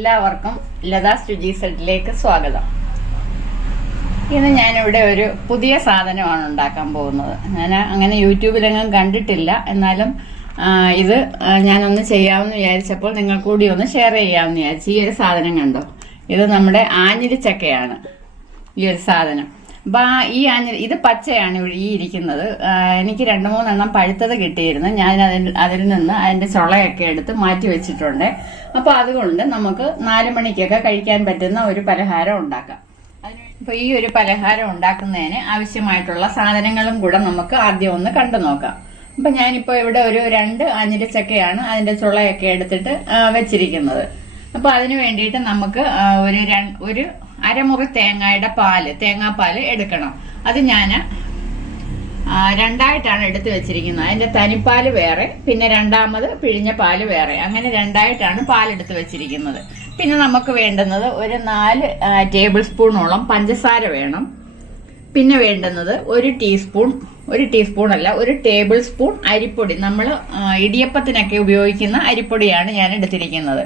എല്ലാവർക്കും ലതാസ് രുചി സെറ്റിലേക്ക് സ്വാഗതം. ഇന്ന് ഞാനിവിടെ ഒരു പുതിയ സാധനമാണ് ഉണ്ടാക്കാൻ പോകുന്നത്. ഞാൻ അങ്ങനെ യൂട്യൂബിലെങ്ങും കണ്ടിട്ടില്ല, എന്നാലും ഇത് ഞാനൊന്ന് ചെയ്യാമെന്ന് വിചാരിച്ചപ്പോൾ നിങ്ങൾ കൂടി ഒന്ന് ഷെയർ ചെയ്യാമെന്ന് വിചാരിച്ചു. ഈ ഒരു സാധനം കണ്ടോ, ഇത് നമ്മുടെ ആഞ്ഞിലി ചക്കയാണ് ഈ ഒരു സാധനം. അപ്പൊ ഈ ഇത് പച്ചയാണ് ഈ ഇരിക്കുന്നത്. എനിക്ക് 2-3 പഴുത്തത് കിട്ടിയിരുന്നു. ഞാൻ അതിൽ നിന്ന് അതിന്റെ ചുളയൊക്കെ എടുത്ത് മാറ്റി വെച്ചിട്ടുണ്ട്. അപ്പൊ അതുകൊണ്ട് നമുക്ക് 4 മണിക്കൊക്കെ കഴിക്കാൻ പറ്റുന്ന ഒരു പലഹാരം ഉണ്ടാക്കാം. അപ്പൊ ഈ ഒരു പലഹാരം ഉണ്ടാക്കുന്നതിന് ആവശ്യമായിട്ടുള്ള സാധനങ്ങളും കൂടെ നമുക്ക് ആദ്യം ഒന്ന് കണ്ടു നോക്കാം. അപ്പൊ ഞാനിപ്പോ ഇവിടെ ഒരു 2 ആഞ്ഞിലി ചക്കയാണ് അതിന്റെ ചുളയൊക്കെ എടുത്തിട്ട് വെച്ചിരിക്കുന്നത്. അപ്പൊ അതിനു വേണ്ടിയിട്ട് നമുക്ക് ഒരു അരമുറി തേങ്ങാപ്പാല് എടുക്കണം. അത് ഞാൻ 2ആയിട്ടാണ് എടുത്ത് വെച്ചിരിക്കുന്നത്. അതിന്റെ തനിപ്പാല് വേറെ, പിന്നെ രണ്ടാമത് പിഴിഞ്ഞ പാല് വേറെ, അങ്ങനെ 2ആയിട്ടാണ് പാലെടുത്ത് വെച്ചിരിക്കുന്നത്. പിന്നെ നമുക്ക് വേണ്ടുന്നത് ഒരു 4 ടേബിൾ സ്പൂണോളം പഞ്ചസാര വേണം. പിന്നെ വേണ്ടുന്നത് ഒരു ടേബിൾ സ്പൂൺ അരിപ്പൊടി. നമ്മൾ ഇടിയപ്പത്തിനൊക്കെ ഉപയോഗിക്കുന്ന അരിപ്പൊടിയാണ് ഞാൻ എടുത്തിരിക്കുന്നത്.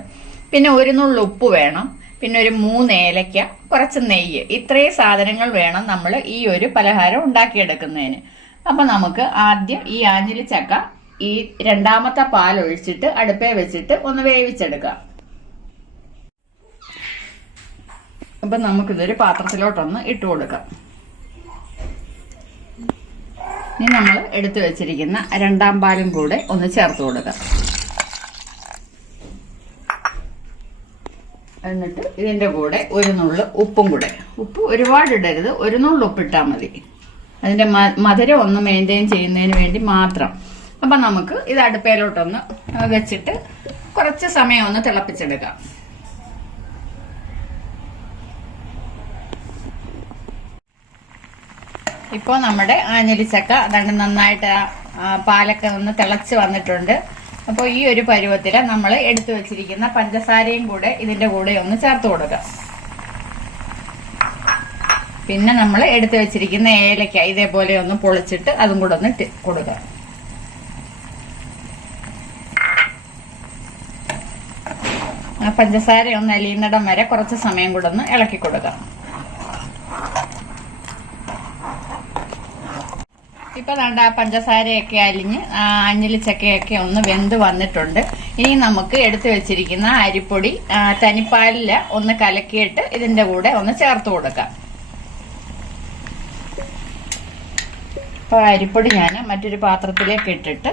പിന്നെ ഒരു നുള്ളു ഉപ്പ് വേണം. പിന്നെ ഒരു 3 ഏലക്ക, കുറച്ച് നെയ്യ്. ഇത്രയും സാധനങ്ങൾ വേണം നമ്മൾ ഈ ഒരു പലഹാരം ഉണ്ടാക്കിയെടുക്കുന്നതിന്. അപ്പൊ നമുക്ക് ആദ്യം ഈ ആഞ്ഞിലി ചക്ക ഈ 2ാമത്തെ പാൽ ഒഴിച്ചിട്ട് അടുപ്പേ വെച്ചിട്ട് ഒന്ന് വേവിച്ചെടുക്കാം. അപ്പൊ നമുക്കിതൊരു പാത്രത്തിലോട്ടൊന്ന് ഇട്ട് കൊടുക്കാം. ഇനി നമ്മൾ എടുത്തു വെച്ചിരിക്കുന്ന 2ാം പാലും കൂടെ ഒന്ന് ചേർത്ത് കൊടുക്കാം. എന്നിട്ട് ഇതിന്റെ കൂടെ ഒരു നുള്ളു ഉപ്പും കൂടെ. ഉപ്പ് ഒരുപാട് ഇടരുത്, ഒരു നുള്ളു ഉപ്പിട്ടാൽ മതി. അതിന്റെ മധുരം ഒന്ന് മെയിൻറ്റെയിൻ ചെയ്യുന്നതിന് വേണ്ടി മാത്രം. അപ്പൊ നമുക്ക് ഇത് അടുപ്പയിലോട്ടൊന്ന് വെച്ചിട്ട് കുറച്ച് സമയം ഒന്ന് തിളപ്പിച്ചെടുക്കാം. ഇപ്പോൾ നമ്മുടെ ആഞ്ഞിലി ചക്ക അതാണ്ട് നന്നായിട്ട് പാലൊക്കെ ഒന്ന് തിളച്ച് വന്നിട്ടുണ്ട്. അപ്പോൾ ഈ ഒരു പരുവത്തിൽ നമ്മൾ എടുത്തു വെച്ചിരിക്കുന്ന പഞ്ചസാരയും കൂടെ ഇതിന്റെ കൂടെ ഒന്ന് ചേർത്ത് കൊടുക്കാം. പിന്നെ നമ്മൾ എടുത്തു വെച്ചിരിക്കുന്ന ഏലക്ക ഇതേപോലെ ഒന്ന് പൊളിച്ചിട്ട് അതും കൂടെ ഒന്ന് കൊടുക്കാം. ആ പഞ്ചസാര ഒന്ന് അലിയുന്നിടം വരെ കുറച്ച് സമയം കൂടെ ഒന്ന് ഇളക്കി കൊടുക്കാം. ഇപ്പൊ ദാണ്ട പഞ്ചസാരയൊക്കെ അലിഞ്ഞ് ആഞ്ഞിലി ചക്കയൊക്കെ ഒന്ന് വെന്ത് വന്നിട്ടുണ്ട്. ഇനി നമുക്ക് എടുത്തു വെച്ചിരിക്കുന്ന അരിപ്പൊടി തനിപ്പാലില് ഒന്ന് കലക്കിയിട്ട് ഇതിന്റെ കൂടെ ഒന്ന് ചേർത്ത് കൊടുക്കാം. അപ്പൊ അരിപ്പൊടി ഞാൻ മറ്റൊരു പാത്രത്തിലേക്ക് ഇട്ടിട്ട്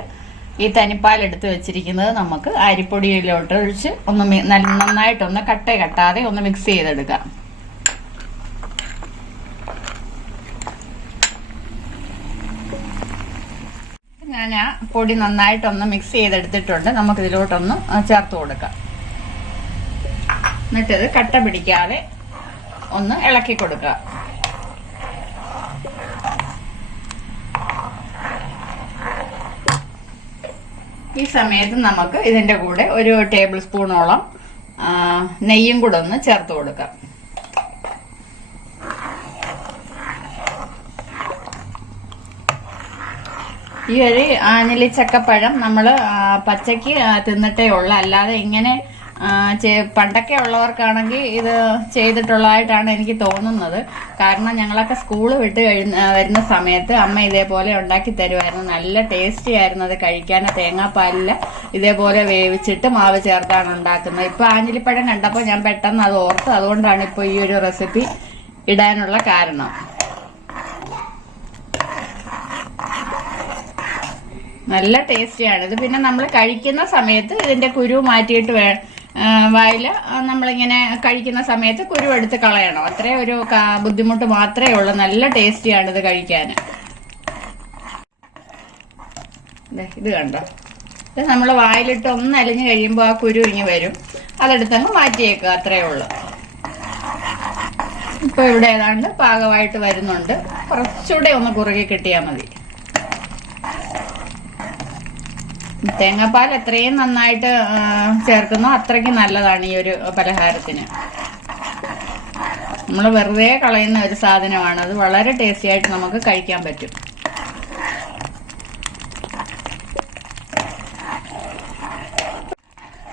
ഈ തനിപ്പാൽ എടുത്ത് വെച്ചിരിക്കുന്നത് നമുക്ക് അരിപ്പൊടിയിലോട്ട് ഒഴിച്ച് ഒന്ന് നന്നായിട്ടൊന്ന് കട്ടാതെ ഒന്ന് മിക്സ് ചെയ്തെടുക്കാം. ഞാൻ ആ പൊടി നന്നായിട്ടൊന്ന് മിക്സ് ചെയ്തെടുത്തിട്ടുണ്ട്. നമുക്ക് ഇതിലോട്ടൊന്ന് ചേർത്ത് കൊടുക്കാം. എന്നിട്ടിത് കട്ട പിടിക്കാതെ ഒന്ന് ഇളക്കി കൊടുക്കുക. ഈ സമയത്ത് നമുക്ക് ഇതിന്റെ കൂടെ ഒരു ടേബിൾ സ്പൂണോളം നെയ്യും കൂടെ ഒന്ന് ചേർത്ത് കൊടുക്കാം. ഈ ഒരു ആഞ്ഞിലി ചക്കപ്പഴം നമ്മൾ പച്ചയ്ക്ക് തിന്നിട്ടേ ഉള്ളു. അല്ലാതെ ഇങ്ങനെ പണ്ടൊക്കെ ഉള്ളവർക്കാണെങ്കിൽ ഇത് ചെയ്തിട്ടുള്ളതായിട്ടാണ് എനിക്ക് തോന്നുന്നത്. കാരണം ഞങ്ങളൊക്കെ സ്കൂള് വിട്ട് വരുന്ന സമയത്ത് അമ്മ ഇതേപോലെ ഉണ്ടാക്കി തരുമായിരുന്നു. നല്ല ടേസ്റ്റി ആയിരുന്നു അത് കഴിക്കാൻ. തേങ്ങാപ്പാലില് ഇതേപോലെ വേവിച്ചിട്ട് മാവ് ചേർത്താണ് ഉണ്ടാക്കുന്നത്. ഇപ്പൊ ആഞ്ഞിലിപ്പഴം കണ്ടപ്പോൾ ഞാൻ പെട്ടെന്ന് അത് ഓർത്തു. അതുകൊണ്ടാണ് ഇപ്പൊ ഈ ഒരു റെസിപ്പി ഇടാനുള്ള കാരണം. നല്ല ടേസ്റ്റിയാണ് ഇത്. പിന്നെ നമ്മൾ കഴിക്കുന്ന സമയത്ത് ഇതിന്റെ കുരു മാറ്റിയിട്ട് വായില് നമ്മളിങ്ങനെ കഴിക്കുന്ന സമയത്ത് കുരു എടുത്ത് കളയണം. അത്രേ ഒരു ബുദ്ധിമുട്ട് മാത്രമേ ഉള്ളൂ. നല്ല ടേസ്റ്റിയാണ് ഇത് കഴിക്കാൻ. ഇത് കണ്ടോ, ഇത് നമ്മൾ വായിലിട്ട് ഒന്ന് അലിഞ്ഞു കഴിയുമ്പോൾ ആ കുരു ഇങ്ങ് വരും. അതെടുത്തങ്ങ് മാറ്റിയേക്കുക, അത്രേ ഉള്ളൂ. ഇപ്പൊ ഇവിടെ ഏതാണ്ട് പാകമായിട്ട് വരുന്നുണ്ട്. കുറച്ചുകൂടെ ഒന്ന് കുറുകി കിട്ടിയാൽ മതി. തേങ്ങാപ്പാൽ എത്രയും നന്നായിട്ട് ചേർക്കുന്നോ അത്രയ്ക്ക് നല്ലതാണ് ഈ ഒരു പലഹാരത്തിന്. നമ്മൾ വെറുതെ കളയുന്ന ഒരു സാധനമാണ്. അത് വളരെ ടേസ്റ്റി ആയിട്ട് നമുക്ക് കഴിക്കാൻ പറ്റും.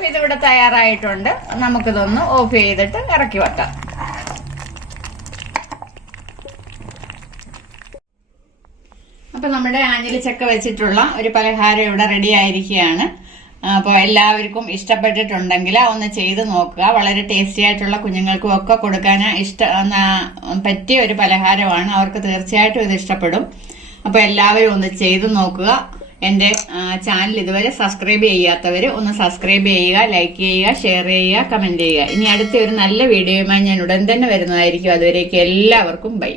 ഇതിവിടെ തയ്യാറായിട്ടുണ്ട്. നമുക്കിതൊന്ന് ഓഫ് ചെയ്തിട്ട് ഇറക്കി വെക്കാം. അപ്പൊ നമ്മുടെ ആഞ്ഞിലി ചക്ക വെച്ചിട്ടുള്ള ഒരു പലഹാരം ഇവിടെ റെഡി ആയിരിക്കുകയാണ്. അപ്പോൾ എല്ലാവർക്കും ഇഷ്ടപ്പെട്ടിട്ടുണ്ടെങ്കിൽ ഒന്ന് ചെയ്ത് നോക്കുക. വളരെ ടേസ്റ്റി ആയിട്ടുള്ള കുഞ്ഞുങ്ങൾക്കും ഒക്കെ കൊടുക്കാൻ പറ്റിയ ഒരു പലഹാരമാണ്. അവർക്ക് തീർച്ചയായിട്ടും ഇത് ഇഷ്ടപ്പെടും. അപ്പോൾ എല്ലാവരും ഒന്ന് ചെയ്ത് നോക്കുക. എൻ്റെ ചാനൽ ഇതുവരെ സബ്സ്ക്രൈബ് ചെയ്യാത്തവർ ഒന്ന് സബ്സ്ക്രൈബ് ചെയ്യുക, ലൈക്ക് ചെയ്യുക, ഷെയർ ചെയ്യുക, കമന്റ് ചെയ്യുക. ഇനി അടുത്ത ഒരു നല്ല വീഡിയോയുമായി ഞാൻ ഉടൻ തന്നെ വരുന്നതായിരിക്കും. അതുവരേക്കും എല്ലാവർക്കും ബൈ.